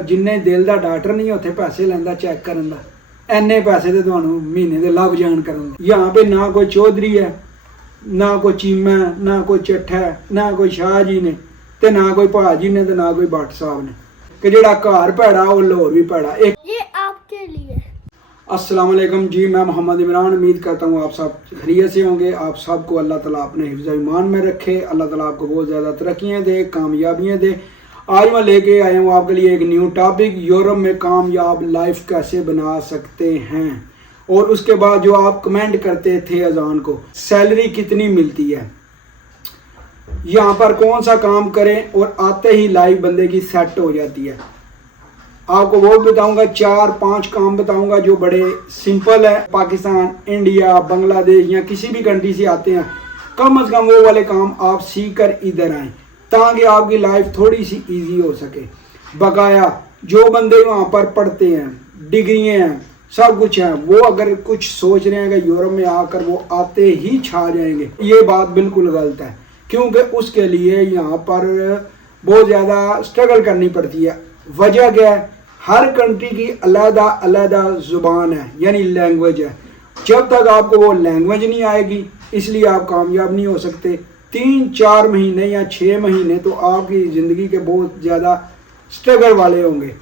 जिन्ने दिल दा डॉक्टर नहीं उत्थे पैसे लैंदा चेक करन दा, एने पैसे तो तुहानू महीने दे लभ जान करन दे। यहाँ पे ना कोई चौधरी है, ना कोई चीमा है, ना कोई चट्ठा है, ना कोई शाह जी ने, ते ना कोई भाजी ने, ते ना कोई भट्ट साहब ने, कि जेड़ा घर भैड़ा वो लाहौर भी भैड़ा। एक ये आपके लिए। अस्सलाम वालेकुम जी, मैं मोहम्मद इमरान। उम्मीद करता हूँ आप सब खैरियत से होंगे। आप सबको अल्लाह ताला अपने हिफ्ज़ ईमान में रखे, अल्लाह ताला आपको बहुत ज़्यादा तरक्कियाँ दे, कामयाबियाँ दे। आज मैं लेके आया हूँ आपके लिए एक न्यू टॉपिक, यूरोप में कामयाब लाइफ कैसे बना सकते हैं। और उसके बाद जो आप कमेंट करते थे अजान को, सैलरी कितनी मिलती है, यहाँ पर कौन सा काम करें और आते ही लाइफ बंदे की सेट हो जाती है। आपको वो बताऊंगा, 4-5 काम बताऊंगा जो बड़े सिंपल है। पाकिस्तान, इंडिया, बांग्लादेश या किसी भी कंट्री से आते हैं, कम से कम वो वाले काम आप सीख कर इधर आएँ ताकि आपकी लाइफ थोड़ी सी इजी हो सके। बकाया जो बंदे वहाँ पर पढ़ते हैं, डिग्रियाँ हैं, सब कुछ है, वो अगर कुछ सोच रहे हैं कि यूरोप में आकर वो आते ही छा जाएंगे, ये बात बिल्कुल गलत है। क्योंकि उसके लिए यहाँ पर बहुत ज़्यादा स्ट्रगल करनी पड़ती है। वजह क्या है, हर कंट्री की अलग ज़ुबान है, यानी लैंग्वेज है। जब तक आपको वो लैंग्वेज नहीं आएगी, इसलिए आप कामयाब नहीं हो सकते। 3-4 महीने या 6 महीने तो आपकी ज़िंदगी के बहुत ज़्यादा स्ट्रगल वाले होंगे,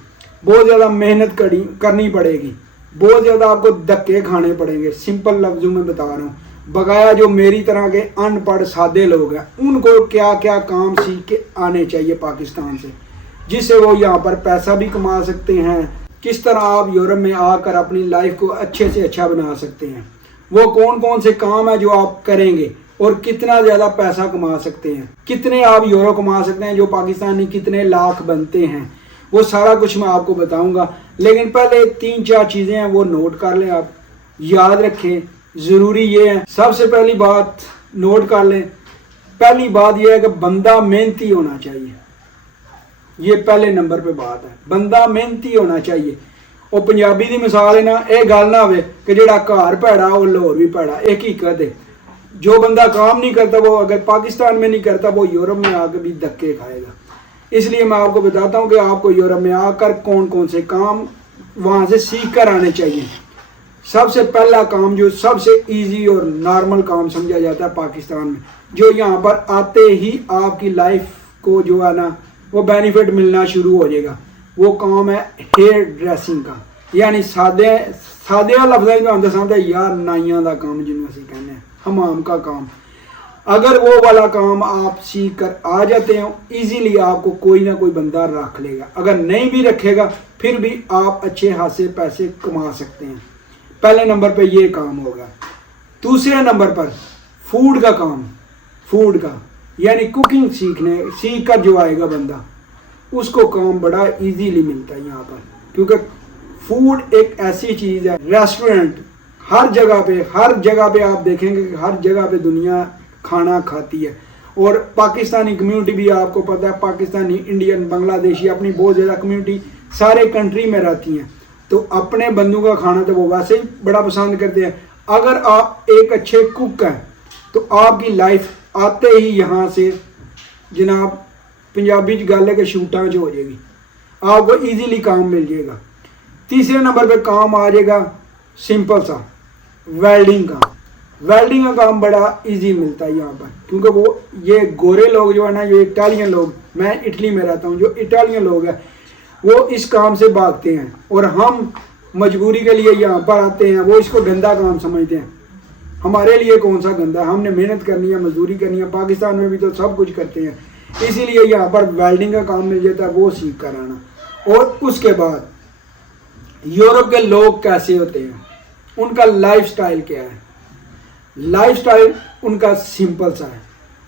बहुत ज़्यादा मेहनत करनी पड़ेगी, बहुत ज़्यादा आपको धक्के खाने पड़ेंगे। सिंपल लफ्ज़ों में बता रहा हूँ। बकाया जो मेरी तरह के अनपढ़ सादे लोग हैं, उनको क्या क्या काम सीख के आने चाहिए पाकिस्तान से, जिससे वो यहाँ पर पैसा भी कमा सकते हैं। किस तरह आप यूरोप में आकर अपनी लाइफ को अच्छे से अच्छा बना सकते हैं, वो कौन कौन से काम है जो आप करेंगे और कितना ज़्यादा पैसा कमा सकते हैं, कितने आप यूरो कमा सकते हैं, जो पाकिस्तानी कितने लाख बनते हैं, वो सारा कुछ मैं आपको बताऊंगा। लेकिन पहले 3-4 चीज़ें हैं, वो नोट कर लें, आप याद रखें, ज़रूरी ये है। सबसे पहली बात नोट कर लें, पहली बात यह है कि बंदा मेहनती होना चाहिए। ये पहले नंबर पे बात है, बंदा मेहनती होना चाहिए। और पंजाबी की मिसाल है ना, ये गल ना हो कि जेड़ा घर भैड़ा वो लाहौर भी भैड़ा। एक ही कहते, जो बंदा काम नहीं करता, वो अगर पाकिस्तान में नहीं करता, वो यूरोप में आकर भी धक्के खाएगा। इसलिए मैं आपको बताता हूँ कि आपको यूरोप में आकर कौन कौन से काम वहाँ से सीख कर आने चाहिए। सबसे पहला काम जो सबसे इजी और नॉर्मल काम समझा जाता है पाकिस्तान में, जो यहाँ पर आते ही आपकी लाइफ को जो है ना वो बेनिफिट मिलना शुरू हो जाएगा, वो काम है हेयर ड्रेसिंग का। यानी सादे लफ्ज़ जो हम दसाते हैं यार, नाइयां का काम जिन्होंने असी कहने हैं, हमाम का काम। अगर वो वाला काम आप सीख कर आ जाते हो, इजीली आपको कोई ना कोई बंदा रख लेगा। अगर नहीं भी रखेगा, फिर भी आप अच्छे खासे पैसे कमा सकते हैं। पहले नंबर पे ये काम होगा। दूसरे नंबर पर फूड का काम, फूड का यानी कुकिंग सीख कर जो आएगा बंदा, उसको काम बड़ा इजीली मिलता है यहाँ पर। क्योंकि फूड एक ऐसी चीज़ है, रेस्टोरेंट हर जगह पे आप देखेंगे कि हर जगह पे दुनिया खाना खाती है। और पाकिस्तानी कम्युनिटी भी आपको पता है, पाकिस्तानी, इंडियन, बांग्लादेशी, अपनी बहुत ज़्यादा कम्युनिटी सारे कंट्री में रहती हैं, तो अपने बंदों का खाना तो वो वैसे ही बड़ा पसंद करते हैं। अगर आप एक अच्छे कुक हैं तो आपकी लाइफ आते ही यहाँ से जनाब पंजाबी गल है कि शूटां हो जाएगी, आपको इजीली काम मिल जाएगा। तीसरे नंबर पे काम आ जाएगा सिंपल सा वेल्डिंग का। वेल्डिंग का काम बड़ा इजी मिलता है यहाँ पर, क्योंकि वो ये गोरे लोग जो है ना, ये इटालियन लोग, मैं इटली में रहता हूँ, जो इटालियन लोग हैं वो इस काम से भागते हैं और हम मजबूरी के लिए यहाँ पर आते हैं, वो इसको गंदा काम समझते हैं। हमारे लिए कौन सा गंदा है, हमने मेहनत करनी है, मजदूरी करनी है। पाकिस्तान में भी तो सब कुछ करते हैं, इसीलिए यहाँ पर वेल्डिंग का काम मिल जाता है, वो सीख कर आना। और उसके बाद यूरोप के लोग कैसे होते हैं, उनका लाइफस्टाइल क्या है। लाइफस्टाइल उनका सिंपल सा है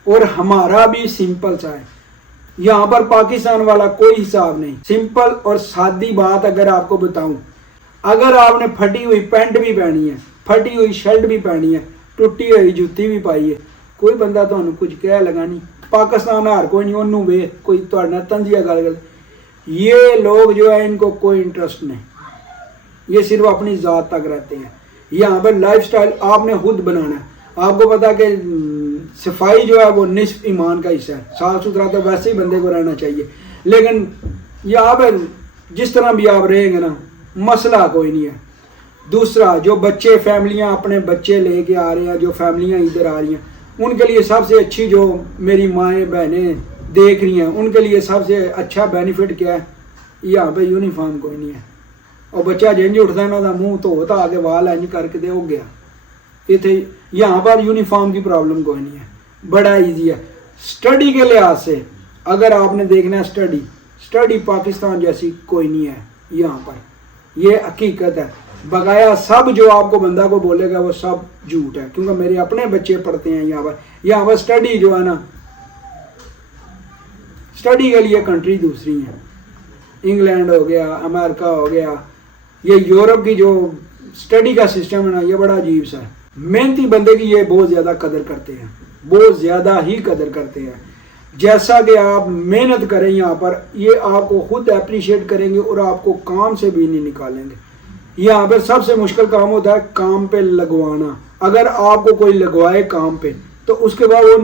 और हमारा भी सिंपल सा है। यहाँ पर पाकिस्तान वाला कोई हिसाब नहीं, सिंपल और सादी बात अगर आपको बताऊं, अगर आपने फटी हुई पैंट भी पहनी है, फटी हुई शर्ट भी पहनी है, टूटी हुई जूती भी पाई है, कोई बंदा तो कुछ कह लगा नहीं। पाकिस्तान हर कोई नहीं, उन्होंने वे कोई तो तंजिया गल। ये लोग जो है इनको कोई इंटरेस्ट नहीं, ये सिर्फ अपनी ज़ात तक रहते हैं। यहाँ पर लाइफस्टाइल आपने खुद बनाना है। आपको पता कि सफाई जो है वो निस्फ ईमान का हिस्सा है, साफ सुथरा तो वैसे ही बंदे को रहना चाहिए। लेकिन यहाँ पर जिस तरह भी आप रहेंगे ना, मसला कोई नहीं है। दूसरा, जो बच्चे फैमिलियां अपने बच्चे लेके आ रहे हैं, जो फैमिलियां इधर आ रही हैं, उनके लिए सबसे अच्छी, जो मेरी माएँ बहनें देख रही हैं, उनके लिए सबसे अच्छा बेनिफिट क्या है, यहाँ पे यूनिफॉर्म कोई नहीं है। और बच्चा जिंज उठता है ना, मुँह धोता आके वाल इंज करके दे हो गया। इतने यहाँ पर यूनिफॉर्म की प्रॉब्लम कोई नहीं है, बड़ा इजी है। स्टडी के लिहाज से अगर आपने देखना है, स्टडी पाकिस्तान जैसी कोई नहीं है यहाँ पर, ये हकीकत है। बकाया सब जो आपको बंदा को बोलेगा वो सब झूठ है, क्योंकि मेरे अपने बच्चे पढ़ते हैं यहाँ पर स्टडी जो है ना, स्टडी के लिए कंट्री दूसरी है, इंग्लैंड हो गया, अमेरिका हो गया, ये यूरोप की जो स्टडी का सिस्टम है ना, ये बड़ा अजीब सा है। मेहनती बंदे की ये बहुत ज़्यादा कदर करते हैं, बहुत ज़्यादा ही कदर करते हैं। जैसा कि आप मेहनत करें यहाँ पर, ये आपको खुद अप्रिशिएट करेंगे और आपको काम से भी नहीं निकालेंगे। यहाँ पर सबसे मुश्किल काम होता है काम पे लगवाना। अगर आपको कोई लगवाए काम पे, तो उसके बाद वो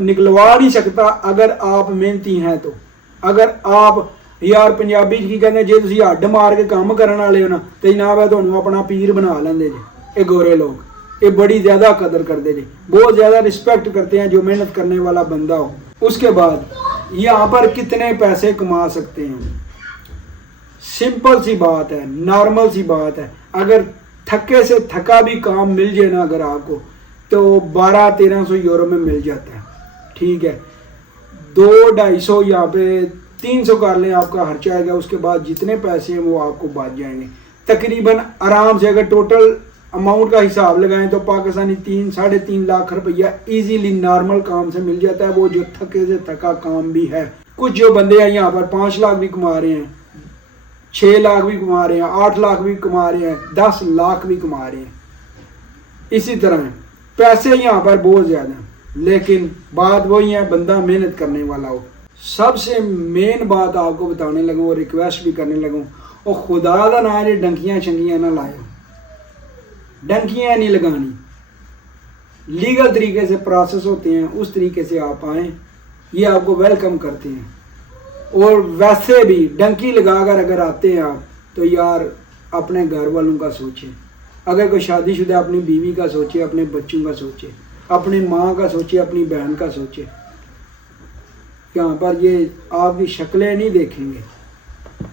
निकलवा नहीं सकता अगर आप मेहनती हैं तो। अगर आप यार पंजाबी की कहते जे तुसी हड्ड मार के काम करने वाले हो ना, तो जनाब है तुहानू अपना पीर बना लेंदे जे। ये गोरे लोग ये बड़ी ज़्यादा कदर करते जी, बहुत ज़्यादा रिस्पेक्ट करते हैं जो मेहनत करने वाला बंदा हो। उसके बाद यहाँ पर कितने पैसे कमा सकते हैं, सिंपल सी बात है, नॉर्मल सी बात है। अगर थके से थका भी काम मिल जाए ना अगर आपको, तो 1200-1300 यूरो में मिल जाता है, ठीक है। 200-250 यहाँ पे 300 कर लें, आपका खर्चा आएगा। उसके बाद जितने पैसे हैं वो आपको बच जाएंगे तकरीबन आराम से। अगर टोटल अमाउंट का हिसाब लगाएं तो पाकिस्तानी 3-3.5 लाख रुपया इजीली नॉर्मल काम से मिल जाता है, वो जो थके से थका काम भी है। कुछ जो बंदे हैं यहाँ पर 5 लाख भी कमा रहे हैं, 6 लाख भी कमा रहे हैं, 8 लाख भी कमा रहे हैं, 10 लाख भी कमा रहे हैं। इसी तरह पैसे यहाँ पर बहुत ज़्यादा, लेकिन बात वही है बंदा मेहनत करने वाला हो। सबसे मेन बात आपको बताने लगूँ और रिक्वेस्ट भी करने लगूँ, और खुदा का ना ये डंकियाँ शंकियाँ ना लाए, डंकियाँ नहीं लगानी। लीगल तरीके से प्रोसेस होते हैं, उस तरीके से आप आएँ, ये आपको वेलकम करते हैं। और वैसे भी डंकी लगाकर अगर आते हैं आप, तो यार अपने घर वालों का सोचें। अगर कोई शादीशुदा अपनी बीवी का सोचे, अपने बच्चों का सोचे, अपनी माँ का सोचे, अपनी बहन का सोचे। यहाँ पर ये आपकी शक्लें नहीं देखेंगे,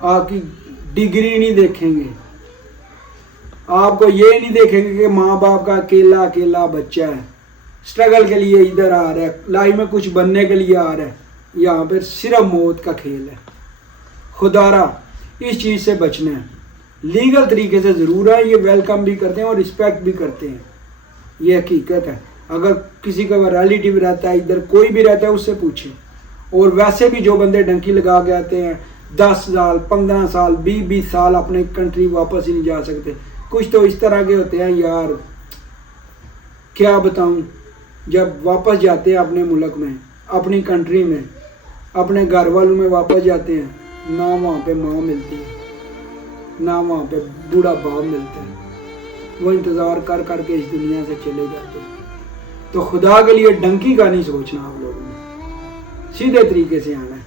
आपकी डिग्री नहीं देखेंगे, आपको ये नहीं देखेंगे कि माँ बाप का अकेला अकेला बच्चा है, स्ट्रगल के लिए इधर आ रहा है, लाइफ में कुछ बनने के लिए आ रहा है। यहाँ पर सिर्फ मौत का खेल है। खुदारा इस चीज़ से बचना है। लीगल तरीके से ज़रूर है, ये वेलकम भी करते हैं और रिस्पेक्ट भी करते हैं, ये हकीकत है। अगर किसी का रिलेटिव रहता है इधर, कोई भी रहता है, उससे पूछें। और वैसे भी जो बंदे डंकी लगा के आते हैं 10 साल 15 साल 20 साल अपने कंट्री वापस ही नहीं जा सकते। कुछ तो इस तरह के होते हैं यार, क्या बताऊं, जब वापस जाते हैं अपने मुल्क में, अपनी कंट्री में, अपने घर वालों में वापस जाते हैं, ना वहाँ पे माँ मिलती है, ना वहाँ पे बूढ़ा बाप मिलता है, वो इंतज़ार कर कर के इस दुनिया से चले जाते हैं। तो खुदा के लिए डंकी का नहीं सोचना आप लोगों ने, सीधे तरीके से आना है।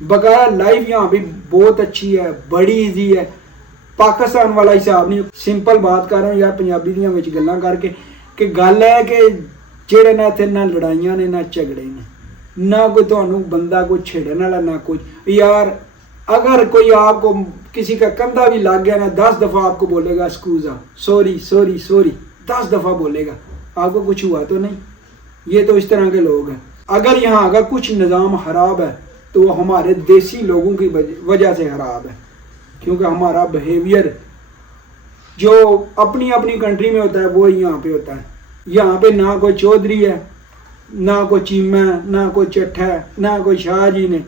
बकाया लाइफ यहाँ भी बहुत अच्छी है, बड़ी इजी है, पाकिस्तान वाला हिसाब नहीं। सिंपल बात कर रहा हूँ यार, पंजाबी दियां विच गल्लां करके, कि गल है कि जेड़े ना इत्थे ना लड़ाइयां ने ना झगड़े ने, ना कोई तुहानू बंदा कोई छेड़न वाला, ना कुछ। यार अगर कोई आपको किसी का कंधा भी लग गया ना, 10 दफ़ा आपको बोलेगा स्कूजा, सॉरी सॉरी सॉरी, 10 दफ़ा बोलेगा, आपको कुछ हुआ तो नहीं। ये तो इस तरह के लोग हैं। अगर यहाँ अगर कुछ निज़ाम ख़राब है तो वो हमारे देसी लोगों की वजह से ख़राब है, क्योंकि हमारा बिहेवियर जो अपनी अपनी कंट्री में होता है वो यहाँ पे होता है। यहाँ पे ना कोई चौधरी है, ना कोई चीमा है, ना कोई चट्ठा है, ना कोई शाह जी ने,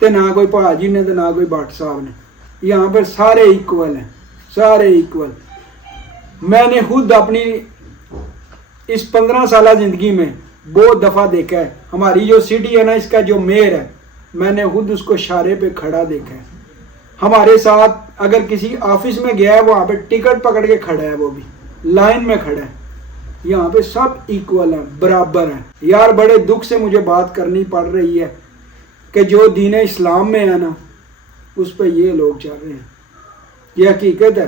तो ना कोई भाजी ने, तो ना कोई भट्ट साहब ने। यहाँ पर सारे इक्वल हैं, सारे इक्वल। मैंने खुद अपनी इस 15 साल ज़िंदगी में बहुत दफ़ा देखा है। हमारी जो सिटी है ना, इसका जो मेयर है, मैंने खुद उसको इशारे पे खड़ा देखा है। हमारे साथ अगर किसी ऑफिस में गया है, वहाँ पे टिकट पकड़ के खड़ा है, वो भी लाइन में खड़ा है। यहाँ पे सब इक्वल हैं, बराबर हैं। यार बड़े दुख से मुझे बात करनी पड़ रही है कि जो दीन इस्लाम में है ना, उस पर ये लोग चल रहे हैं। یہ حقیقت ہے.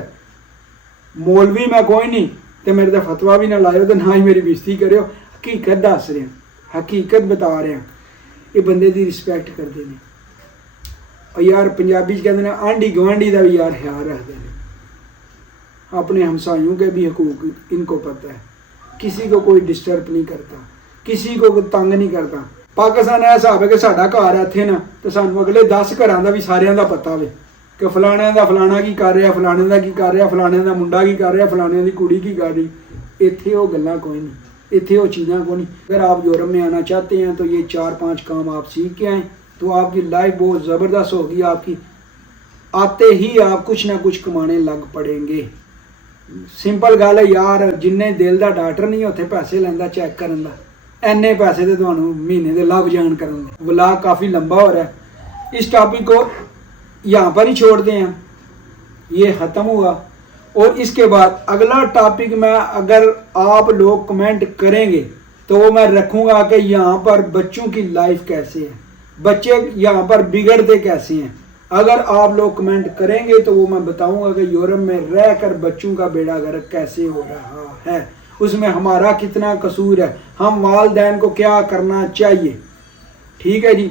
مولوی میں کوئی نہیں تو میرے تو فتوا بھی نہ لائے تو نہ ہی میری بےزتی کرے. حقیقت دس رہے ہیں, حقیقت بتا رہے ہیں. یہ بندے دی رسپیکٹ کرتے ہیں. اور یار پنجابی کہتے ہیں آنڈی گوانڈی کا بھی یار خیال رکھتے ہیں. اپنے ہمسایوں کے بھی حقوق ان کو پتہ ہے. کسی کو کوئی ڈسٹرب نہیں کرتا, کسی کو کوئی تنگ نہیں کرتا. پاکستان ایسا حساب ہے کہ ساڈا گھر ہے اتنے نا تو سانوں اگلے 10 گھروں کا بھی سارے کا پتہ ہوے کہ فلانے کا فلانا کی کر رہا, فلانے کا کی کر رہا, فلانے کا منڈا کی کر رہا, فلانے کی کڑی کی کر رہی. اتنے وہ گلاں کوئی نہیں, اتنے وہ چیزاں کوئی نہیں. اگر آپ یورپ میں آنا چاہتے ہیں تو یہ 4-5 کام آپ سیکھ کے آئیں تو آپ کی لائف بہت زبردست ہوگی. آپ کی آتے ہی آپ کچھ نہ کچھ کمانے لگ پڑیں گے. سمپل گل ہے یار, جن دل کا ڈاکٹر نہیں اتنے پیسے لینا چیک کرن دا, اینے پیسے تو تمہیں مہینے دے لگ جان کرن دے. ولاگ کافی لمبا ہو رہا ہے, اس ٹاپک کو یہاں پر ہی چھوڑتے ہیں. یہ ختم ہوا اور اس کے بعد اگلا ٹاپک میں اگر آپ لوگ کمنٹ کریں گے تو وہ میں رکھوں گا کہ یہاں پر بچوں کی لائف کیسے ہے, بچے یہاں پر بگڑتے کیسے ہیں. اگر آپ لوگ کمنٹ کریں گے تو وہ میں بتاؤں گا کہ یورپ میں رہ کر بچوں کا بیڑا غرق کیسے ہو رہا ہے, اس میں ہمارا کتنا قصور ہے, ہم والدین کو کیا کرنا چاہیے. ٹھیک ہے جی,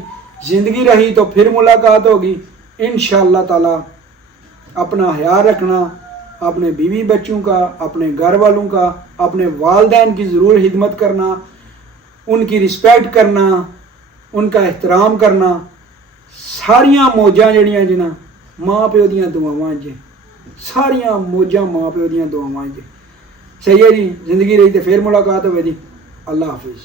زندگی رہی تو پھر ملاقات ہوگی انشاءاللہ تعالی. اپنا خیال رکھنا, اپنے بیوی بچوں کا, اپنے گھر والوں کا, اپنے والدین کی ضرور خدمت کرنا, ان کی رسپیکٹ کرنا, ان کا احترام کرنا. ساریاں موجاں جڑیاں جنہ ماں پیو دیاں دعاواں جے, ساریاں موجاں ماں پیو دیاں دعاواں جے. صحیح ہے جی, زندگی رہی تو پھر ملاقات ہوئے جی. اللہ حافظ.